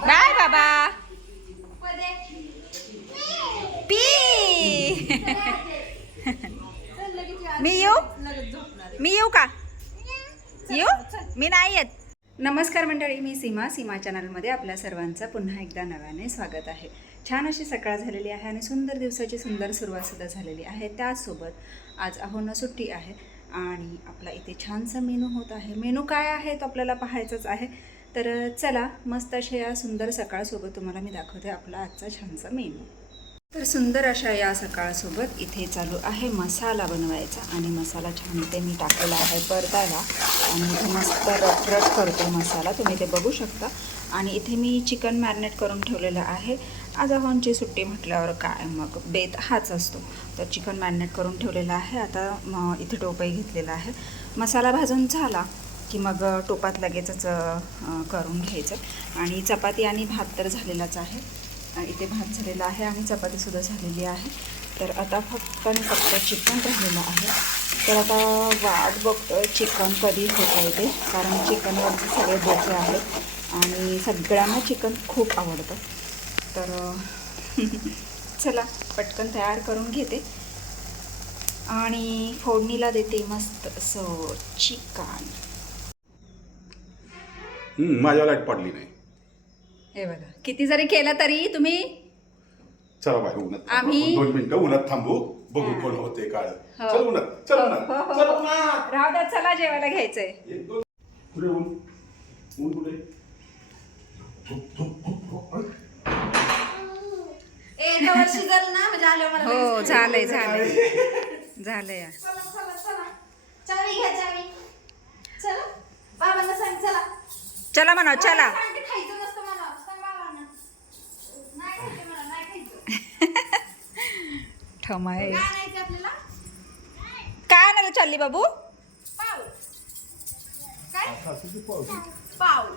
Bye बाबा. P. मी येऊ का येऊ? मी नाही येत. नमस्कार मंडळी, मी सीमा चॅनलमध्ये आपल्या सर्वांचं पुन्हा एकदा नव्याने स्वागत आहे. छान अशी सकाळ झालेली आहे आणि सुंदर दिवसाची सुंदर सुरुवातसुद्धा झालेली आहे. त्याचसोबत आज अहोंना सुट्टी आहे आणि आपला इथे छानसा मेनू होत आहे. मेनू काय आहे तो आपल्याला पाहायचंच आहे. तर चला, मस्त अशा या सुंदर सकाळसोबत तुम्हाला मी दाखवते आपला आजचा छानसा मेनू. तर सुंदर अशा या सकाळसोबत इथे चालू आहे मसाला बनवायचा आणि मसाला छान इथे मी टाकलेला आहे परतायला आणि इथे मस्त रट करतो मसाला, तुम्ही ते बघू शकता. आणि इथे मी चिकन मॅरिनेट करून ठेवलेलं आहे. आज अहोंची सुट्टी म्हटल्यावर काय मग बेत हाच असतो. तर चिकन मॅरिनेट करून ठेवलेलं आहे. आता इथे टोपही घेतलेला आहे. मसाला भाजून झाला की मग टोपात लगेचच करून घ्यायचं. आणि चपाती आणि भात तर झालेलाच आहे. इथे भात झालेला आहे आणि चपातीसुद्धा झालेली आहे. तर आता फक्त चिकन राहिलेलं आहे. तर आता वाट बघतोय चिकन कधी होतं आहे ते, कारण चिकनवरचे सगळे बोके आहेत आणि सगळ्यांना चिकन खूप आवडतं. तर चला पटकन तयार करून घेते आणि फोडणीला देते मस्त असं चिकन. माझ्या लाईट पडली नाही. हे बघा, किती जरी केलं तरी तुम्ही. चला बाहेर उन्हात आम्ही 2 मिनिटं उन्हात थांबू, बघू कोण होते काळ. चल उन्हात, चल उन्हात, चल उन्हात. राहू द्या, चला जेवायला घ्यायचंय. 1-2 कुठे ऊन कुठे? हो, झालंय झालंय. चला म्हणा, चला. ठमाय काय आणायला चालली बाबू? पाव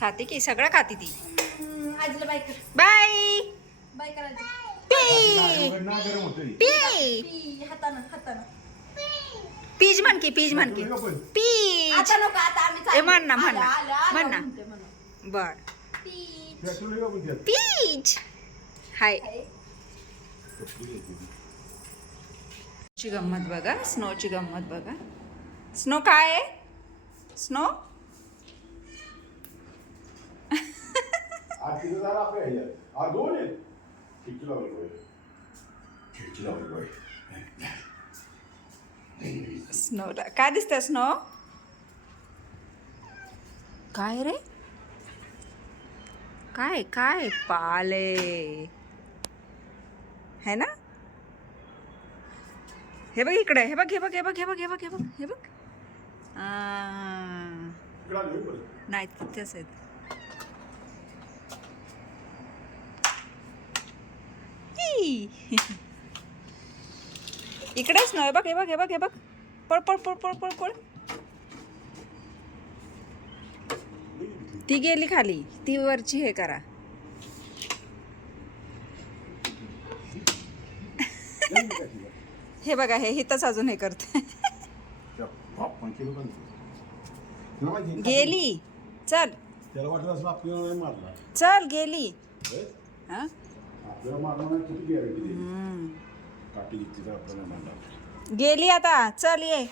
खाते की सगळं खाते ती. बाय पीज म्हण की, पीज म्हण की, पीज. म्हण ना बर. पीच हाय. ची गंमत बघा, स्नोची गंमत बघा. स्नो काय आहे? स्नो स्नोला काय दिसतं? स्नो काय रे? काय काय पाले है ना? हे बघ इकडे, हे बघ हे बघ हे बघ हे बघ हे बघ हे बघ हे बघ. नाही तिथेच आहेत. इकडेच ना, हे बघ हे बघ हे बघ हे बघ. पळ पळ पळ पळ पळ पळ. ती गेली खाली, ती वरची हे करा. हे बघा, हे हिथंच अजून हे करते. गेली. चल चल गेली. गेली आता. चल ये.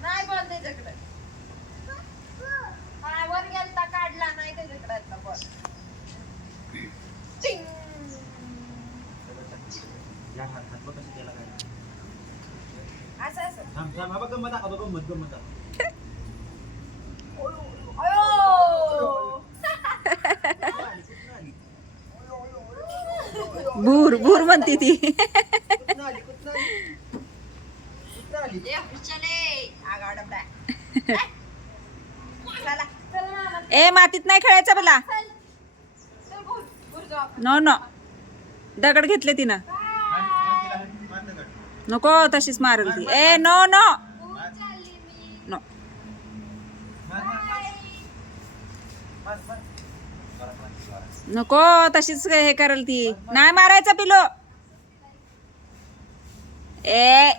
नाही बॉल त्याच्याकडे. वर गेलता, काढला नाही त्याच्याकडे बॉल. भूर भूर म्हणते ती. ए मातीत नाही खेळायचं मला. नो नो, दगड घेतले तिनं. नको, तशीच मारल ती. ए नो नो नो. नको, तशीच हे करल ती. नाही मारायचं पिलो. ए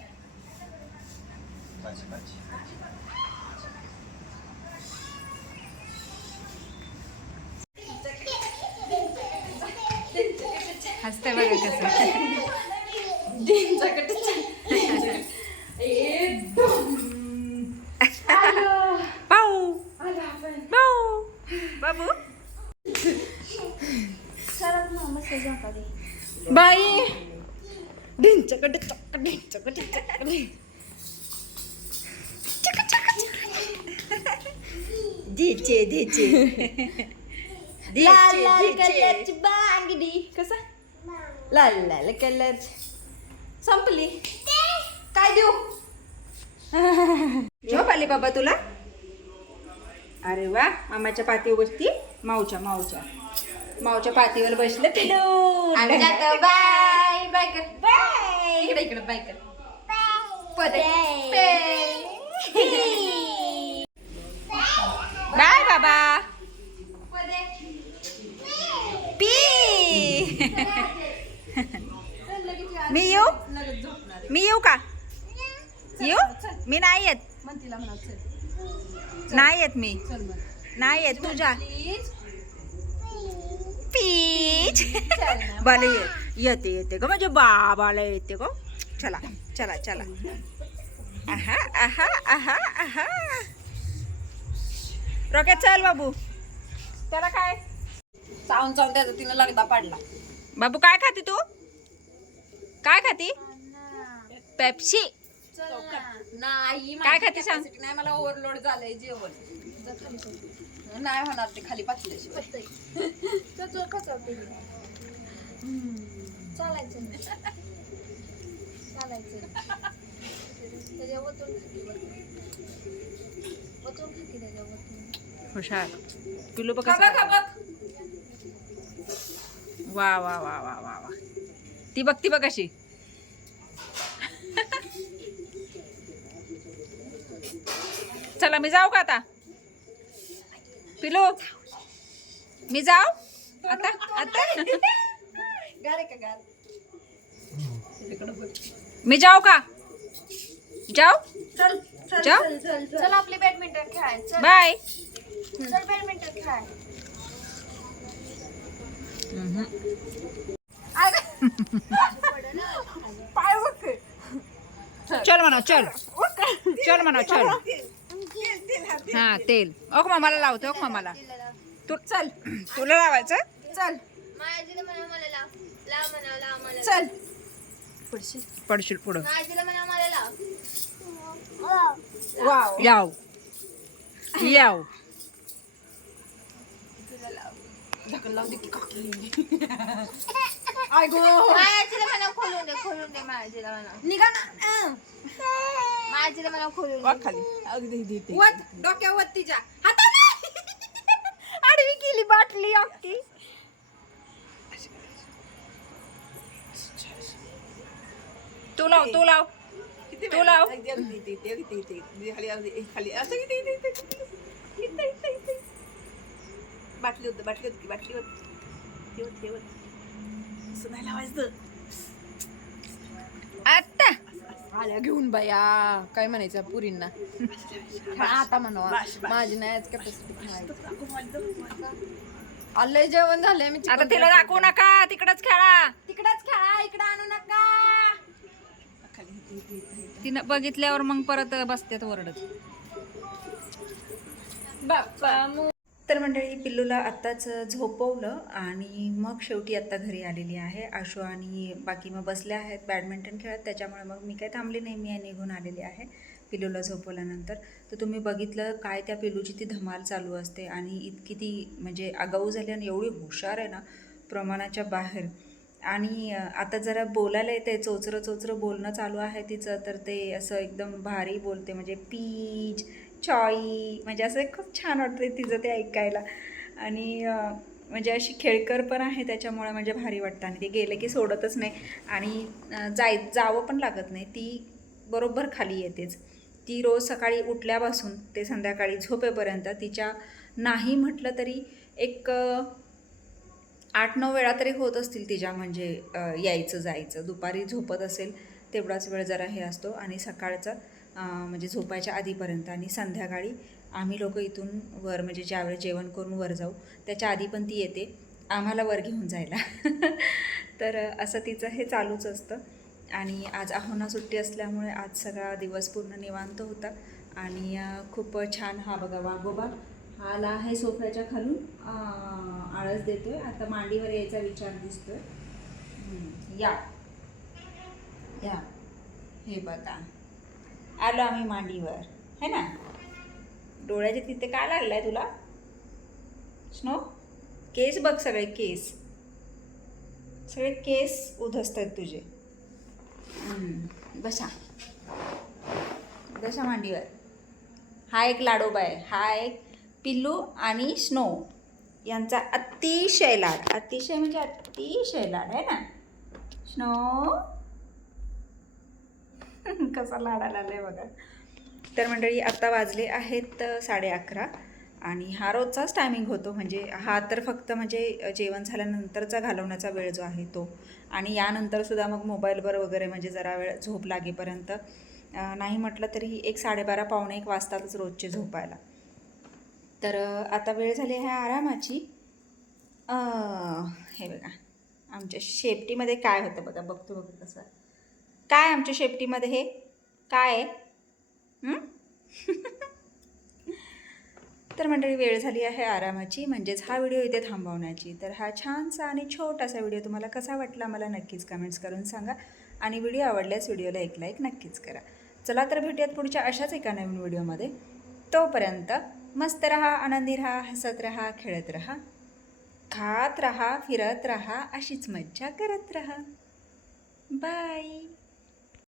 बघा कसं पाऊ पाऊ बाबू बाई ढिंचकडे चक्क ढिंचकडे चक्क धीचे धीचे लाल लाल कलरची बांगडी कसा लाल लाल कलर संपली काय देऊ झोप आली बाबा तुला अरे वा मामाच्या पाठीवर बसती माऊच्या माऊच्या माऊच्या पाठीवर बसलं पिलू आणि जातो बाय बाय कर बाय इकडे इकडे बाय कर बाय बाबा पी मी येऊ मी येऊ का येऊ मी नाही येत म्हणतीला म्हणा चल नाही येत मी चल बरं नाही येत तुझ्या प्लीज पीच चल ना बाला येते येते ग म्हणजे बाबाला येते ग चला चला चला आहा आहा आहा आहा रॉकेट चल बाबू त्याला काय चावून चावून त्याचा तिनं लगदा पाडला बाबू काय खाती तू काय खाती पेप्सी नाही काय खाते सांग? नाही मला ओव्हरलोड झालंय जेवण नाही होणार ते खाली पाचल्याशिवाय हुशार पिलू बघ खबक खबक वा वा वा वा वा वा ती बघ अशी चला मी जाऊ का आता पिलू मी जाऊ आता आता गारे का गार मी जाऊ का जाऊ चल चल जाऊ? चल चल चल आपली बॅडमिंटन खेळाय चल बाय चल बॅडमिंटन खेळाय पाय बघ चल म्हणा चल चल म्हणा चल हा तेल ओक मामाला लावतो ओक मामाला तू चल तुला लावायचं चल माझीला म्हणा मला लाव लाव म्हणा लाव मला चल पडशील पुढं माझीला म्हणा मला लाव वाव याव याव ढकल लावून दे की काकी आय गो माझीला म्हणा खोलून दे माझीला म्हणा निघा ना माझीला म्हणा खोलून वा दे खाली अगदी देते वत डोक्यावर तिच्या हातात आडवी केली बाटली अक्की तू लाव तू लाव तू लाव बाटली होती बाटली होती असं नाही लावायचं आता आल्या घेऊन बाया काय म्हणायचं पुरींना आता म्हणावा माझी नाही आज कॅपॅसिटी आलंय जेवण झालंय मी आता तिला दाखवू नका तिकडच खेळा तिकडच खेळा इकडे आणू नका तिनं बघितल्यावर मग परत बसत्यात ओरडत बाप्पा तर मंडळी पिल्लूला आत्ताच झोपवलं आणि मग शेवटी आत्ता घरी आलेली आहे आशू आणि बाकी मग बसले आहेत बॅडमिंटन खेळत त्याच्यामुळे मग मी काही थांबली नाही मी निघून आलेली आहे पिल्लूला झोपवल्यानंतर तर तुम्ही बघितलं काय त्या पिल्लूची ती धमाल चालू असते आणि इतकी ती म्हणजे आगाऊ झाली आणि एवढी हुशार आहे ना प्रमाणाच्या बाहेर आणि आता जरा बोलायला येते चोचरं बोलणं चालू आहे तिचं तर ते असं एकदम भारी बोलते म्हणजे पीच चॉई म्हणजे असं खूप छान वाटतं तिचं ते ऐकायला आणि म्हणजे अशी खेळकर पण आहे त्याच्यामुळे म्हणजे भारी वाटतं आणि ते गेले की सोडतच नाही आणि जावं पण लागत नाही ती बरोबर खाली येतेच ती रोज सकाळी उठल्यापासून ते संध्याकाळी झोपेपर्यंत तिच्या नाही म्हटलं तरी एक 8-9 वेळा तरी होत असतील तिच्या म्हणजे यायचं जायचं दुपारी झोपत असेल तेवढाच वेळ जरा हे असतो आणि सकाळचं म्हणजे झोपायच्या आधीपर्यंत आणि संध्याकाळी आम्ही लोक इथून वर म्हणजे ज्यावेळेस जेवण करून वर जाऊ त्याच्या आधी पण ती येते आम्हाला वर घेऊन जायला. तर असं तिचं हे चालूच असतं. आणि आज आहोना सुट्टी असल्यामुळे आज सगळा दिवस पूर्ण निवांत होता. आणि खूप छान हा बघा वाघोबा हा आला आहे सोफ्याच्या खालून, आळस देतोय. आता मांडीवर यायचा विचार दिसतोय. या या हे बघा आलो आम्ही मांडीवर, है ना. डोळ्याच्या तिथे काय लागलाय तुला स्नो? केस बघ, सगळे केस उधस्त आहेत तुझे. बसा बसा मांडीवर. हा एक लाडोबा आहे, हा एक पिल्लू आणि स्नो यांचा अतिशय लाड, अतिशय म्हणजे अतिशय लाड आहे ना स्नो. कसा लाड आला आहे बघा. तर मंडळी आता वाजले आहेत 11:30 आणि हा रोजचाच टायमिंग होतो. म्हणजे हा तर फक्त म्हणजे जेवण झाल्यानंतरचा घालवण्याचा वेळ जो आहे तो, आणि यानंतरसुद्धा मग मोबाईलवर वगैरे म्हणजे जरा वेळ झोप लागेपर्यंत, नाही म्हटलं तरी 1:30 पावणे 1 वाजतातच रोजचे झोपायला. तर आता वेळ झाली आहे आरामाची. हे बघा आमच्या शेपटीमध्ये काय होतं बघा, बघतो कसं काय आमच्या शेपटीमध्ये हे काय आहे. तर मंडळी वेळ झाली आहे आरामाची, म्हणजेच हा व्हिडिओ इथे थांबवण्याची. तर हा छानसा आणि छोटासा व्हिडिओ तुम्हाला कसा वाटला मला नक्कीच कमेंट्स करून सांगा. आणि व्हिडिओ आवडल्यास व्हिडिओला एक लाईक नक्कीच करा. चला तर भेटूयात पुढच्या अशाच एका नवीन व्हिडिओमध्ये. तोपर्यंत मस्त रहा, आनंदी रहा, हसत रहा, खेळत रहा, खात रहा, फिरत रहा, अशीच मज्जा करत रहा. बाय.